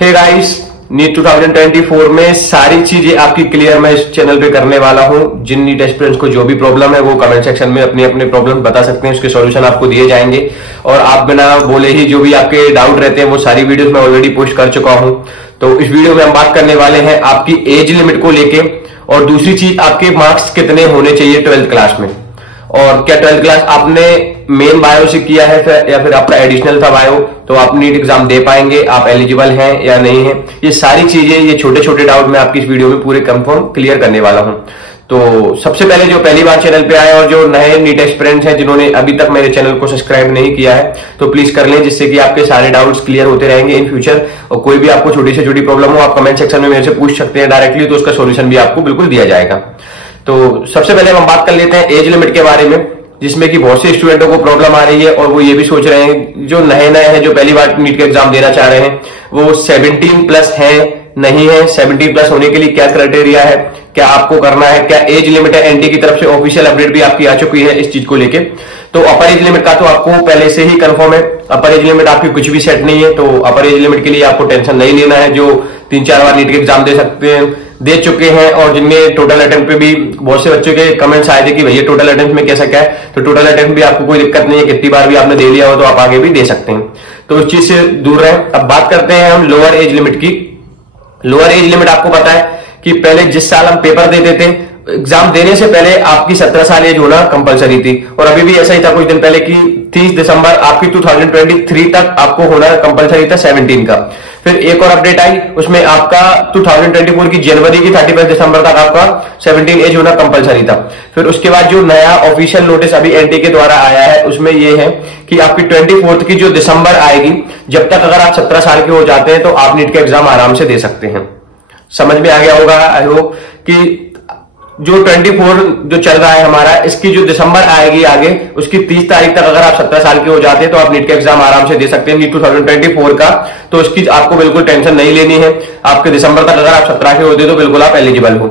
Hey guys, NEET 2024 में सारी चीजें आपकी क्लियर मैं इस चैनल पे करने वाला हूं। जिन नीट एस्पिरेंट्स को जो भी प्रॉब्लम है वो कमेंट सेक्शन में अपनी अपनी प्रॉब्लम बता सकते हैं, उसके सॉल्यूशन आपको दिए जाएंगे। और आप बिना बोले ही जो भी आपके डाउट रहते हैं वो सारी वीडियोस मैं ऑलरेडी पोस्ट कर चुका हूं। तो इस वीडियो में हम बात करने वाले हैं आपकी एज लिमिट को लेके, और दूसरी चीज आपके मार्क्स कितने होने चाहिए 12th क्लास में, और क्या 12th क्लास आपने मेन बायो से किया है या फिर आपका एडिशनल था बायो, तो आप नीट एग्जाम दे पाएंगे, आप एलिजिबल हैं या नहीं है। ये सारी चीजें, ये छोटे छोटे डाउट मैं आपकी इस वीडियो में पूरे कंफर्म क्लियर करने वाला हूं। तो सबसे पहले जो पहली बार चैनल पे आए और जो नए नीट एस्पिरेंट्स हैं जिन्होंने अभी तक मेरे चैनल को सब्सक्राइब नहीं किया है, तो प्लीज कर लें, जिससे कि आपके सारे डाउट्स क्लियर होते रहेंगे इन फ्यूचर। और कोई भी आपको छोटी से छोटी प्रॉब्लम हो आप कमेंट सेक्शन में मेरे से पूछ सकते हैं डायरेक्टली, तो उसका सोल्यूशन भी आपको बिल्कुल दिया जाएगा। तो सबसे पहले हम बात कर लेते हैं एज लिमिट के बारे में, जिसमें कि बहुत से स्टूडेंटों को प्रॉब्लम आ रही है और वो ये भी सोच रहे हैं, जो नए हैं जो पहली बार नीट का एग्जाम देना चाह रहे हैं, वो 17 प्लस है नहीं है, 17 प्लस होने के लिए क्या क्राइटेरिया है, क्या आपको करना है, क्या एज लिमिट है। एनटी की तरफ से ऑफिशियल अपडेट भी आपकी आ चुकी है इस चीज को लेके। तो अपर एज लिमिट का तो आपको पहले से ही कंफर्म है, अपर एज लिमिट आपकी कुछ भी सेट नहीं है, तो अपर एज लिमिट के लिए आपको टेंशन नहीं लेना है। जो 3-4 बार नीट के एग्जाम दे चुके हैं और जिनमें टोटल अटेम्प्ट पे भी बहुत से बच्चों के कमेंट्स आए थे कि भैया टोटल अटेम्प्ट में कैसा क्या है, तो टोटल अटेम्प्ट भी आपको कोई दिक्कत नहीं है, कितनी बार भी आपने दे लिया हो तो आप आगे भी दे सकते हैं, तो उस चीज से दूर रहें। अब बात करते हैं हम लोअर एज लिमिट की। लोअर एज लिमिट आपको पता है कि पहले जिस साल हम पेपर देते थे, एग्जाम देने से पहले आपकी 17 साल एज होना कंपलसरी थी, और अभी भी ऐसा ही था कुछ दिन पहले कि 30 दिसंबर आपकी 2023 तक आपको होना कंपलसरी था 17 का। फिर एक और अपडेट आई, उसमें आपका 2024 की जनवरी की 31 दिसंबर तक आपका 17 एज होना कंपलसरी था। फिर उसके बाद जो नया ऑफिशियल नोटिस अभी एनटी के द्वारा आया है, उसमें यह है कि आपकी 24 की जो दिसंबर आएगी, जब तक अगर आप 17 साल के हो जाते हैं तो आप नीट का एग्जाम आराम से दे सकते हैं। समझ में आ गया होगा आई होप कि जो 24 जो चल रहा है हमारा, इसकी जो दिसंबर आएगी आगे, उसकी 30 तारीख तक अगर आप 17 साल के हो जाते हैं तो आप नीट का एग्जाम आराम से दे सकते हैं, नीट 2024 का। तो उसकी आपको बिल्कुल टेंशन नहीं लेनी है। आपके दिसंबर तक अगर आप 17 के होते तो बिल्कुल आप एलिजिबल हो।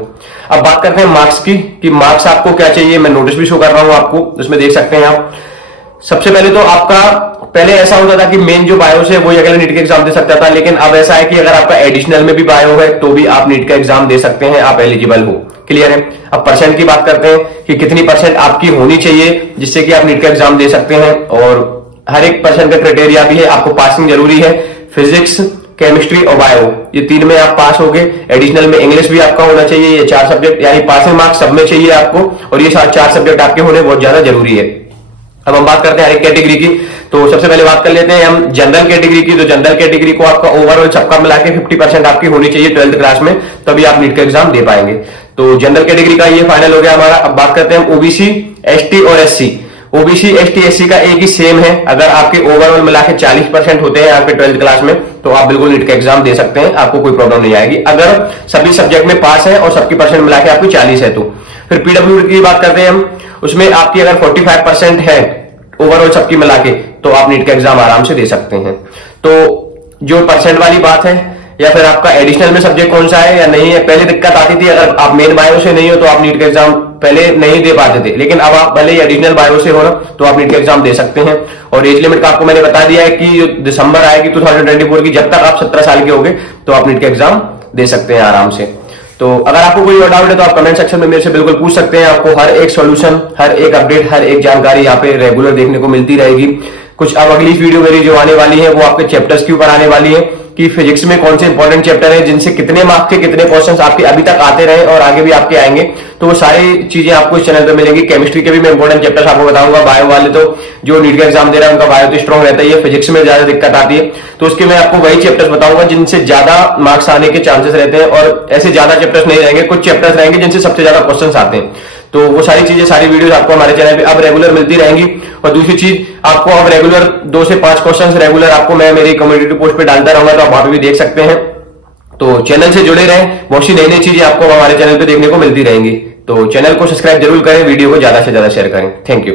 अब बात करते हैं मार्क्स की, कि मार्क्स आपको क्या चाहिए। मैं नोटिस भी शो कर रहा हूं आपको, उसमें देख सकते हैं आप। सबसे पहले तो आपका पहले ऐसा होता था कि मेन जो बायो से वो अगले नीट का एग्जाम दे सकता था, लेकिन अब ऐसा है कि अगर आपका एडिशनल में भी बायो है तो भी आप नीट का एग्जाम दे सकते हैं, आप एलिजिबल हो। क्लियर है। अब परसेंट की बात करते हैं कि कितनी परसेंट आपकी होनी चाहिए जिससे कि आप नीट का एग्जाम दे सकते हैं, और हर एक परसेंट का क्राइटेरिया भी है। आपको पासिंग जरूरी है, फिजिक्स, केमिस्ट्री और बायो, ये 3 में आप पास हो गए। एडिशनल में इंग्लिश भी आपका होना चाहिए, ये 4 सब्जेक्ट, यानी पासिंग मार्क्स सब में चाहिए आपको, और ये 4 सब्जेक्ट आपके होने बहुत ज्यादा जरूरी है। अब हम बात करते हैं हर एक कैटेगरी की। तो सबसे पहले बात कर लेते हैं हम जनरल कैटेगरी की। तो जनरल कैटेगरी को आपका ओवरऑल सबका मिला के 50% आपकी होनी चाहिए 12th क्लास में, तभी आप नीट का एग्जाम दे पाएंगे। तो जनरल कैटेगरी का ये फाइनल हो गया हमारा। अब बात करते हैं ओबीसी, एसटी और एससी। ओबीसी, एसटी, एससी का एक ही सेम है। अगर आपके ओवरऑल मिला के 40% होते हैं आपके 12th क्लास में, तो आप बिल्कुल नीट का एग्जाम दे सकते हैं, आपको कोई प्रॉब्लम नहीं आएगी, अगर सभी सब्जेक्ट में पास है और सबकी परसेंट मिला के आपकी 40 है तो। फिर पीडब्ल्यूडी की बात करते हैं हम, उसमें आपकी अगर 45% है ओवरऑल सबकी मिला के, तो आप नीट का एग्जाम आराम से दे सकते हैं। तो जो परसेंट वाली बात है, या फिर आपका एडिशनल में सब्जेक्ट कौन सा है या नहीं है, पहले दिक्कत आती थी, अगर आप मेन बायो से नहीं हो तो आप नीट का एग्जाम पहले नहीं दे पाते थे, लेकिन अब आप भले ही एडिशनल बायो से हो ना तो आप नीट का एग्जाम दे सकते हैं। और एज लिमिट का आपको मैंने बता दिया है कि जो दिसंबर आएगी 2024 की, जब तक आप 17 साल के हो गए तो आप नीट का एग्जाम दे सकते हैं आराम से। तो अगर आपको कोई और डाउट है तो आप कमेंट सेक्शन में मेरे से बिल्कुल पूछ सकते हैं। आपको हर एक सॉल्यूशन, हर एक अपडेट, हर एक जानकारी यहाँ पे रेगुलर देखने को मिलती रहेगी। कुछ अब अगली वीडियो मेरी जो आने वाली है वो आपके चैप्टर्स के ऊपर आने वाली है, कि फिजिक्स में कौन से इंपॉर्टेंट चैप्टर है जिनसे कितने मार्क्स के कितने क्वेश्चंस आपके अभी तक आते रहे और आगे भी आपके आएंगे, तो वो सारी चीजें आपको इस चैनल पे मिलेंगी। केमिस्ट्री के भी मैं इंपॉर्टेंट चैप्टर्स आपको बताऊंगा। बायो वाले तो जो नीट का एग्जाम दे रहा है उनका बायो तो स्ट्रॉन्ग रहता है, फिजिक्स में ज्यादा दिक्कत आती है, तो उसके मैं आपको वही चैप्टर्स बताऊंगा जिनसे ज्यादा मार्क्स आने के चांसेस रहते हैं, और ऐसे ज्यादा चैप्टर्स नहीं रहेंगे, कुछ चैप्टर्स रहेंगे जिनसे सबसे ज्यादा क्वेश्चंस आते हैं। तो वो सारी चीजें, सारी वीडियोस आपको हमारे चैनल पे अब रेगुलर मिलती रहेंगी। और दूसरी चीज, आपको अब रेगुलर 2 से 5 क्वेश्चंस रेगुलर आपको मैं मेरी कम्युनिटी पोस्ट पे डालता रहूंगा, तो आप वहां पे भी देख सकते हैं। तो चैनल से जुड़े रहें, बहुत सी नई नई चीजें आपको हमारे चैनल पे देखने को मिलती रहेंगी। तो चैनल को सब्सक्राइब जरूर करें, वीडियो को ज्यादा से ज्यादा शेयर करें। Thank you.